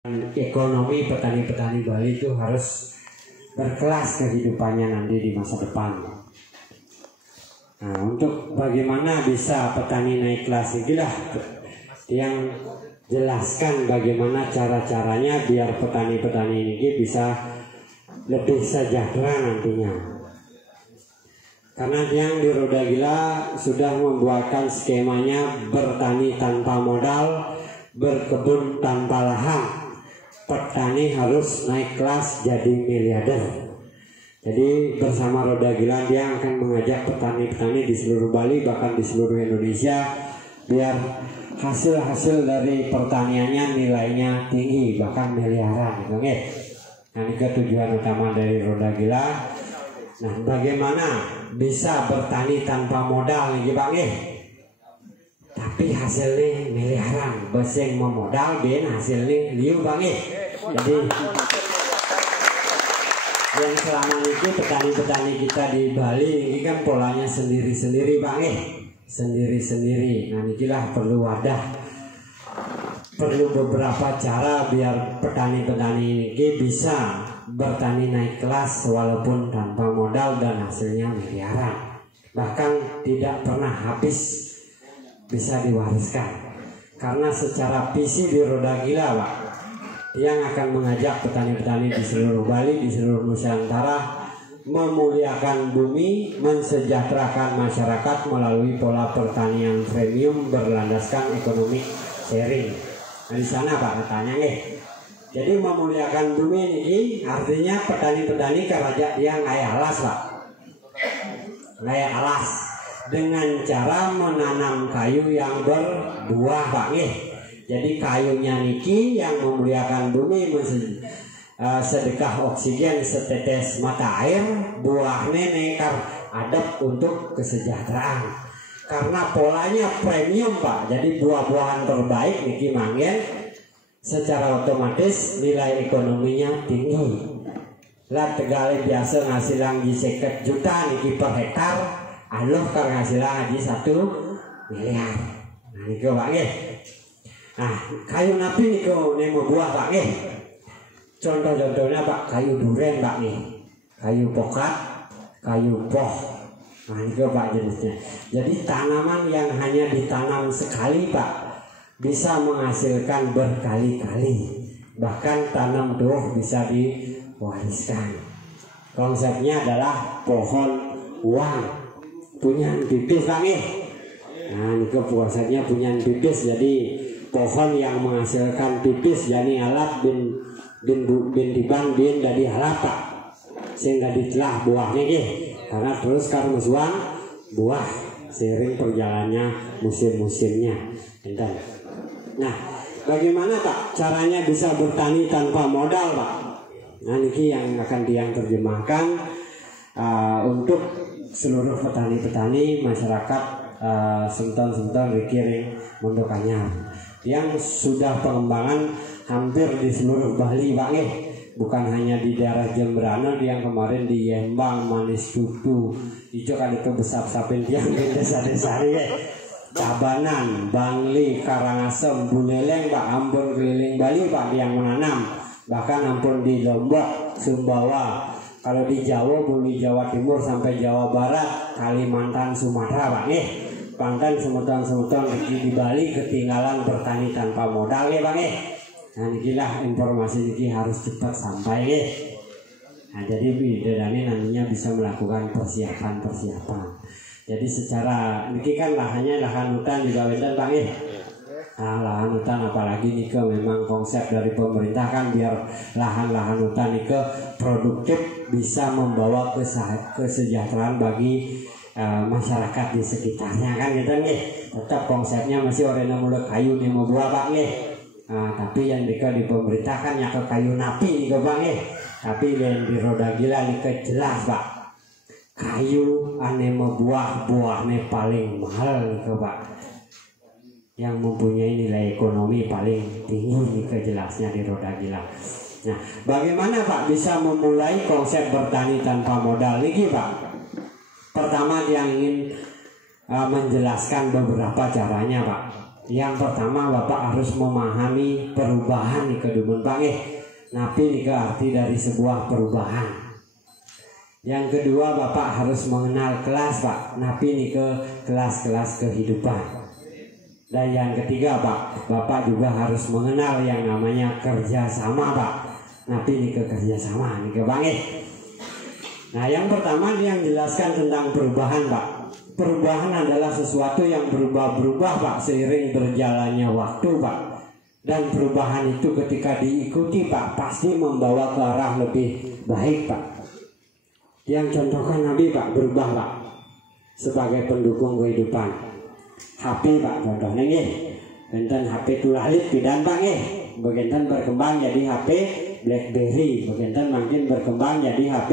Ekonomi petani-petani Bali itu harus berkelas kehidupannya nanti di masa depan. Nah, untuk bagaimana bisa petani naik kelas inilah yang jelaskan bagaimana cara-caranya biar petani-petani ini bisa lebih sejahtera nantinya. Karena yang di Roda Gila sudah membuatkan skemanya bertani tanpa modal, berkebun tanpa lahan. Petani harus naik kelas jadi miliarder. Jadi bersama Roda Gila dia akan mengajak petani-petani di seluruh Bali bahkan di seluruh Indonesia biar hasil-hasil dari pertaniannya nilainya tinggi bahkan miliaran gitu nggih. Nah, ini tujuan utama dari Roda Gila. Nah, bagaimana bisa bertani tanpa modal nih Bang tapi hasilnya miliaran, beseng memodal bin hasilnya liu Bang Jadi yang selama ini petani-petani kita di Bali ini kan polanya sendiri-sendiri Bang sendiri-sendiri. Nah inilah perlu wadah, perlu beberapa cara biar petani-petani ini bisa bertani naik kelas walaupun tanpa modal dan hasilnya miliaran, bahkan tidak pernah habis, bisa diwariskan. Karena secara visi di Roda Gila Pak, yang akan mengajak petani-petani di seluruh Bali, di seluruh Nusantara memuliakan bumi, mensejahterakan masyarakat melalui pola pertanian premium berlandaskan ekonomi sharing. Nah di sana Pak katanya jadi memuliakan bumi ini artinya petani-petani kerajaan yang kayak alas Pak, kayak alas dengan cara menanam kayu yang berbuah Pak Jadi kayunya niki yang memuliakan bumi, sedekah oksigen setetes mata air, buahnya nekar adab untuk kesejahteraan. Karena polanya premium Pak, jadi buah-buahan terbaik niki manggen, secara otomatis nilai ekonominya tinggi. Lah Tegali biasa ngasilang di 50 juta niki per hektar, aloh kan ngasilang di 1 miliar. Nah niki Pak Nah, kayu napi niku nemo buah Pak Contoh-contohnya Pak, kayu duren Pak kayu pokat, kayu poh. Nah, niku Pak jenisnya. Jadi tanaman yang hanya ditanam sekali Pak bisa menghasilkan berkali-kali. Bahkan tanam doh bisa diwariskan. Konsepnya adalah pohon uang. Punya pipis Pak Nah, niku konsepnya punya pipis jadi pohon yang menghasilkan pipis jadi alat bin dibang bin dari alat Pak sehingga ditelah buahnya karena terus kan musuhan buah seiring perjalannya musim-musimnya. Nah bagaimana Pak caranya bisa bertani tanpa modal Pak? Nah ini yang akan terjemahkan untuk seluruh petani-petani masyarakat senton-senton dikirim mundukannya yang sudah pengembangan hampir di seluruh Bali Pak bukan hanya di daerah Jembrana yang kemarin di Yembang, Manis Tutu itu kan itu besar-besapin tiang di desa-desa Cabanan, Bangli, Karangasem, Buleleng Pak, Ambon keliling Bali Pak yang menanam, bahkan ampun di Lombok, Sumbawa, kalau di Jawa mulai Jawa Timur sampai Jawa Barat, Kalimantan, Sumatera Pak Pantan semutan-semutan di Bali ketinggalan bertani tanpa modal Pak Nah inilah informasi ini harus cepat sampai Nah jadi bidadari nantinya bisa melakukan persiapan. Jadi secara ini kan lahannya lahan hutan juga beda Pak Nah lahan hutan apalagi nih memang konsep dari pemerintah kan biar lahan-lahan hutan ini produktif bisa membawa kesejahteraan bagi masyarakat di sekitarnya kan gitu tetap konsepnya masih orang mulai kayu nih mau buah Pak tapi yang di pemerintah kan yang ke kayu napi nih Pak tapi yang di Roda Gila nih jelas Pak kayu ane mau buahnya paling mahal nih Pak yang mempunyai nilai ekonomi paling tinggi nih jelasnya di Roda Gila. Nah bagaimana Pak bisa memulai konsep bertani tanpa modal nih Pak? Pertama dia ingin menjelaskan beberapa caranya Pak. Yang pertama Bapak harus memahami perubahan nih kedumun Pak napi nih ke arti dari sebuah perubahan. Yang kedua Bapak harus mengenal kelas Pak, napi nih ke kelas-kelas kehidupan. Dan yang ketiga Pak, Bapak juga harus mengenal yang namanya kerjasama Pak, napi nih ke kerjasama nih ke Bang Nah yang pertama yang jelaskan tentang perubahan Pak. Perubahan adalah sesuatu yang berubah-berubah Pak seiring berjalannya waktu Pak. Dan perubahan itu ketika diikuti Pak pasti membawa ke arah lebih baik Pak. Yang contohkan Nabi Pak berubah Pak sebagai pendukung kehidupan. HP Pak contohnya nih, benten HP tulalit pidan Pak beginten berkembang jadi HP BlackBerry, beginten makin berkembang jadi HP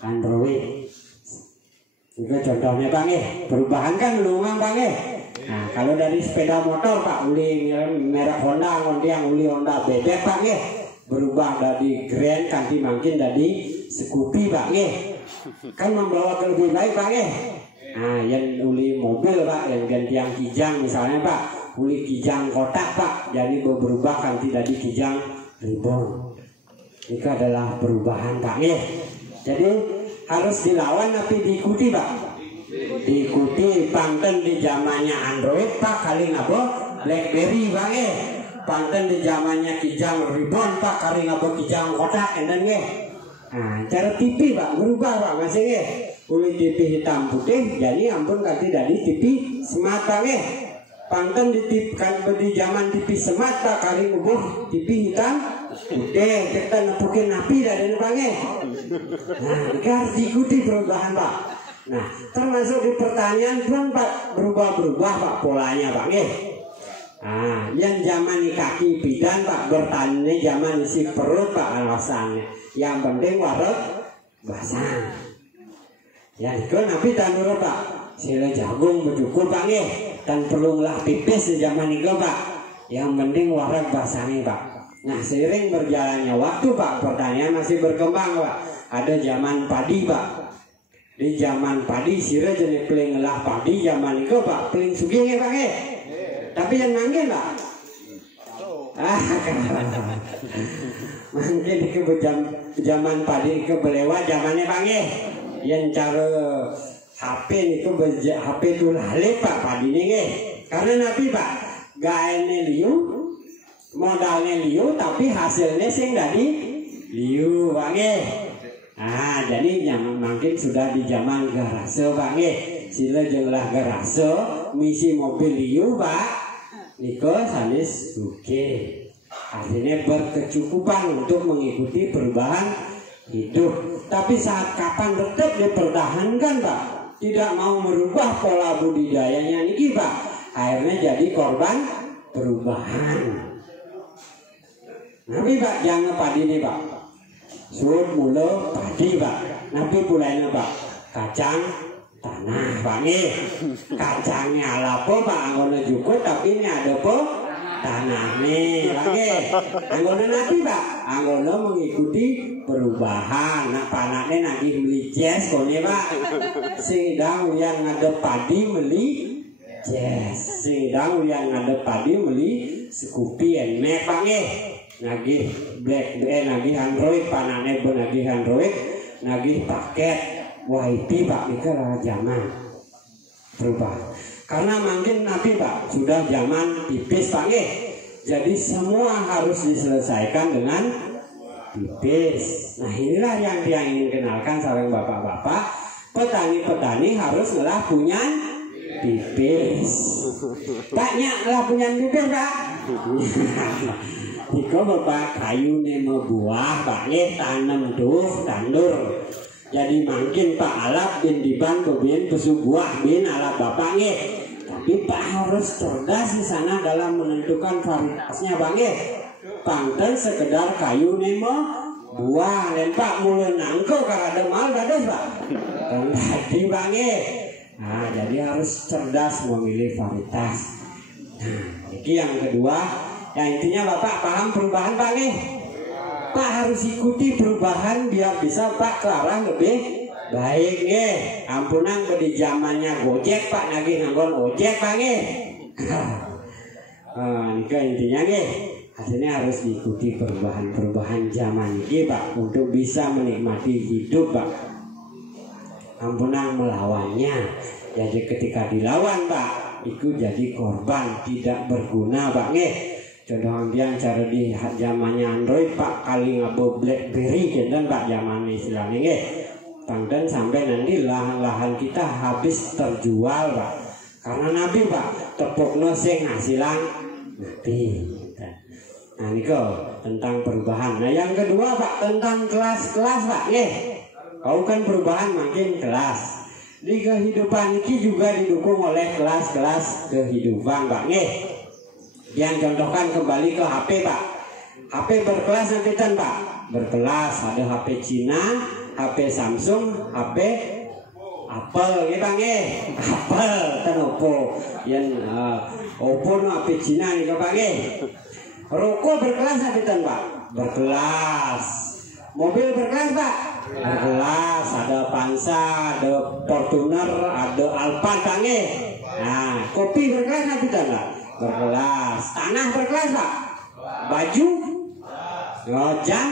Android. Itu contohnya Pak perubahan kan luang Pak Nah kalau dari sepeda motor Pak uli merek Honda, yang uli Honda bebek Pak berubah dari Grand kanti makin jadi Scoopy Pak kan membawa ke lebih baik Pak Nah yang uli mobil Pak yang gantian kijang misalnya Pak uli kijang kotak Pak jadi berubah kanti jadi kijang ribbon. Itu adalah perubahan Pak jadi harus dilawan tapi diikuti Pak. Diikuti panten di zamannya Android Pak kali ngabo BlackBerry Pak panten di zamannya kijang ribbon Pak kali ngabo kijang kotak enden Nah cara TV Pak berubah Pak masih uli TV hitam putih jadi ampun ganti dari TV smart Pak panten di zaman TV smart Pak kali ngubur TV hitam putih kita nepukin napi dari Pak Nah ini harus diikuti perubahan Pak. Nah termasuk di pertanyaan pun Pak berubah-berubah Pak polanya Pak Nah yang zaman di kaki bidan Pak bertanya zaman isi perut Pak alasannya yang penting warek basah. Yang itu nabi tandur Pak sila jagung bercukur Pak dan perlulah pipis di zaman itu Pak yang penting warek basahnya Pak. Nah seiring berjalannya waktu Pak pertanyaan masih berkembang Pak. Ada zaman padi Pak. Di zaman padi sira jenis peling lah padi zaman itu Pak peling sugih Pak tapi yang manggil Pak mungkin ke zaman padi ke belewat zamannya Pak yang cara HP itu HP itu lalit Pak padi ini karena nabi Pak gaene liu modalnya liu tapi hasilnya sing dari liu Pak Nah jadi yang mungkin sudah di zaman garase Pak sila jenglah garase misi mobil liu Pak niko sanis artinya berkecukupan untuk mengikuti perubahan hidup. Tapi saat kapan tetap dipertahankan Pak tidak mau merubah pola budidayanya niki Pak akhirnya jadi korban perubahan. Nabi Pak jangan padi nih Pak sud mula padi Pak nabi pulainya Pak kacang tanah Pak kacangnya alapo Pak anggona jukut tapi ini ada po tanah nih Pak anggona nabi Pak anggona mengikuti perubahan. Nah panaknya nanti beli jazz kone Pak sedang yang ada padi beli jazz sedang yang ada padi beli Scoopy and Mac Pak nagih black nagih Android panane nagih Android nagih paket WiFi Pak itu adalah zaman berubah karena mungkin nabi Pak sudah zaman tipis Pak jadi semua harus diselesaikan dengan tipis. Nah inilah yang dia ingin kenalkan sareng bapak-bapak petani-petani harus lah punya tipis Paknya lah punya tipis Pak Iko bapak kayu nema buah Pak tanam tuh tandur jadi makin Pak alap bin diban kebin pesu buah bin alap bapak tapi Pak harus cerdas di sana dalam menentukan varietasnya Pak panten sekedar kayu nema buah dan Pak mulai nangko karena mal dados Pak tadi Pak nah jadi harus cerdas memilih varietas. Nah ini yang kedua. Ya intinya Bapak paham perubahan Pak Pak harus ikuti perubahan biar bisa Pak ke arah lebih baik ampunan di zamannya Gojek Pak lagi nganggon ojek Pak Nika intinya nggih, hasilnya harus diikuti perubahan-perubahan zaman ini Pak untuk bisa menikmati hidup Pak. Ampunang melawannya. Jadi ketika dilawan Pak, itu jadi korban tidak berguna Pak nggih. Contoh ambian cara di zamannya Android Pak kali ngabo BlackBerry kan Pak zaman istilahnya nggih. Tangdan sampai nanti lahan-lahan kita habis terjual Pak. Karena Nabi Pak tepukno sing ngasilan Nabi. Nah ini tentang perubahan. Nah yang kedua Pak tentang kelas-kelas Pak nggih. Kau kan perubahan makin kelas. Di kehidupan ini juga didukung oleh kelas-kelas kehidupan Pak nggih. Yang contohkan kembali ke HP Pak. HP berkelas nanti kan Pak. Berkelas ada HP Cina, HP Samsung, HP Apple nggih Pak nggih. Apple kan Oppo. Yang Oppo no HP Cina nih Pak nggih. Rokok berkelas nanti kan Pak. Berkelas. Mobil berkelas Pak. Berkelas, ada Avanza, ada Fortuner, ada Alphard Pak nggih. Nah, kopi berkelas nanti kan Pak. Berkelas. Tanah berkelas Pak. Baju, jam,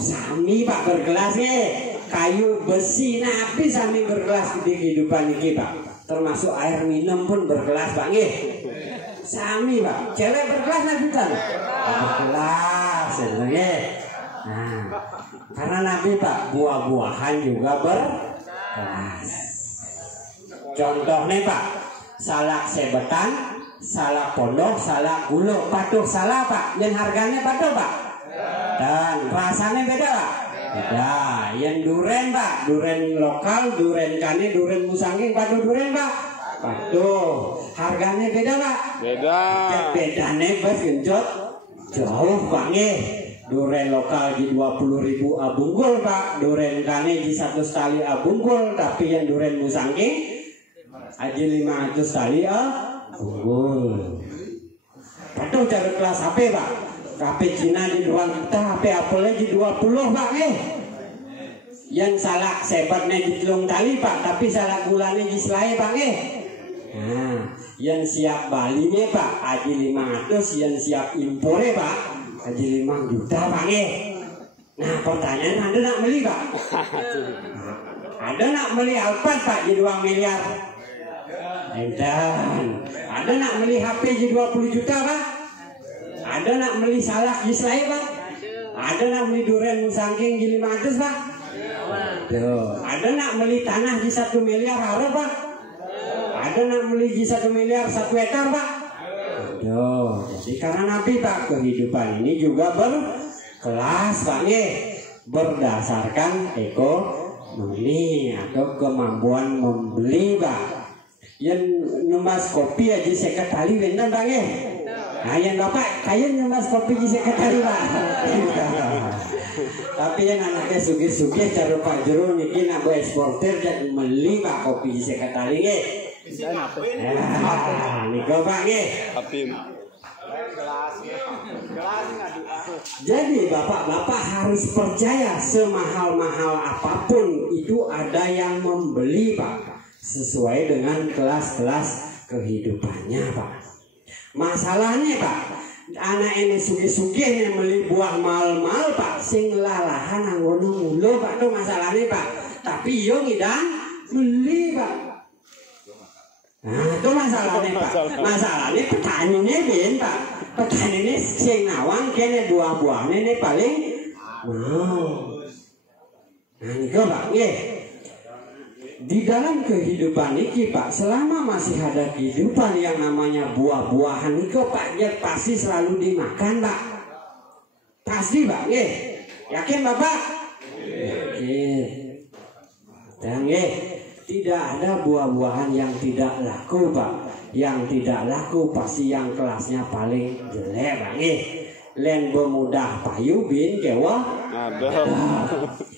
sami Pak berkelas nggih. Kayu, besi, napi sami berkelas di kehidupan ini Pak. Termasuk air minum pun berkelas Pak nggih. Sami Pak. Cewek berkelas nanti kan. Berkelas nggih. Nah, karena Nabi Pak buah-buahan juga berkelas. Contohnya Pak, salak sebetan, salak pondok, salak gula, patuh salah Pak. Dan harganya patuh Pak. Dan rasanya beda Pak. Beda. Yang duren Pak, duren lokal, duren kane, duren musangking, patuh duren Pak. Patuh. Harganya beda Pak. Beda. Bedanya pas genjot jauh Pak nggih. Duren lokal di 20.000 abunggul Pak, duren kane di 100 tali abunggul, tapi yang duren musangking aja 500 tali abunggul. Patuh cara kelas HP Pak. HP Cina di 2 juta, HP Apple di 20 Pak Yang salak sebatnya di 3 tali Pak, tapi salak gulanya di selai Pak Nah, yang siap Balinya Pak aja 500, yang siap impore Pak Haji 5 juta Pak Nah pertanyaan Anda nak beli Pak? Ada nak beli Alphard Pak di 2 miliar? Dan ada nak beli HP di 20 juta Pak? Ada nak beli salak di selai Pak? Ada nak beli duren musangking di 500 Pak? Ada nak beli tanah di 1 miliar harap Pak? Ada nak beli di 1 miliar 1 hektar Pak? Jadi karena Nabi Pak kehidupan ini juga berkelas Pak berdasarkan ekonomi atau kemampuan membeli Pak. Yang numbas kopi aja sekretari bener Pak Nah yang Bapak kayak numbas kopi aja sekretari Pak. Tapi yang anaknya sugih-sugih cara Pak Jero niki nak eksportir jadi beli Pak kopi sekretari Niko Pak Jadi bapak-bapak harus percaya semahal-mahal apapun itu ada yang membeli Pak sesuai dengan kelas-kelas kehidupannya Pak. Masalahnya Pak, anak ini sugih-sugih yang beli buah mal-mal Pak sing lalahan anggono mulo Pak tuh masalahnya Pak. Tapi yo ngidang beli Pak. Nah itu masalahnya Pak. Masalahnya petaninya ben Pak. Petaninya sing nawang kene buah-buahnya ini paling Nah ini Pak di dalam kehidupan ini Pak, selama masih ada kehidupan yang namanya buah-buahan itu Pak, ya pasti selalu dimakan Pak. Pasti Pak, yakin Bapak? Yakin. Dan tidak ada buah-buahan yang tidak laku Pak. Yang tidak laku pasti yang kelasnya paling jelek Pak. Len bermudah payu bin kewa.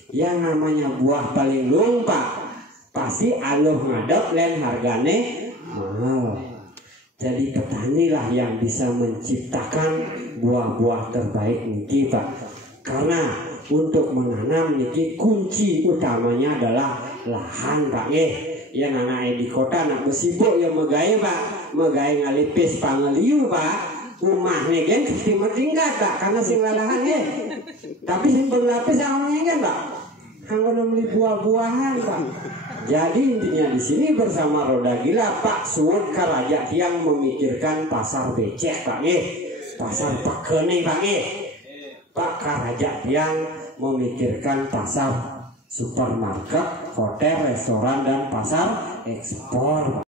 Yang namanya buah paling lung Pak. Pasti aluh ngadep len hargane mahal. Jadi petanilah yang bisa menciptakan buah-buah terbaik niki Pak. Karena untuk menanam niki kunci utamanya adalah lahan Pak Yang anak di kota nak bersibuk yang megaya Pak. megai ngalipis pangeliu Pak. Rumahnya kan timur tingkat Pak, karena sing lalahan tapi sing berlapis awalnya kan Pak, anggon beli buah-buahan Pak. Jadi intinya di sini bersama Roda Gila Pak suwun ka raja yang memikirkan pasar becek Pak pasar pekene Pak Pak ka raja yang memikirkan pasar supermarket, hotel, restoran dan pasar ekspor.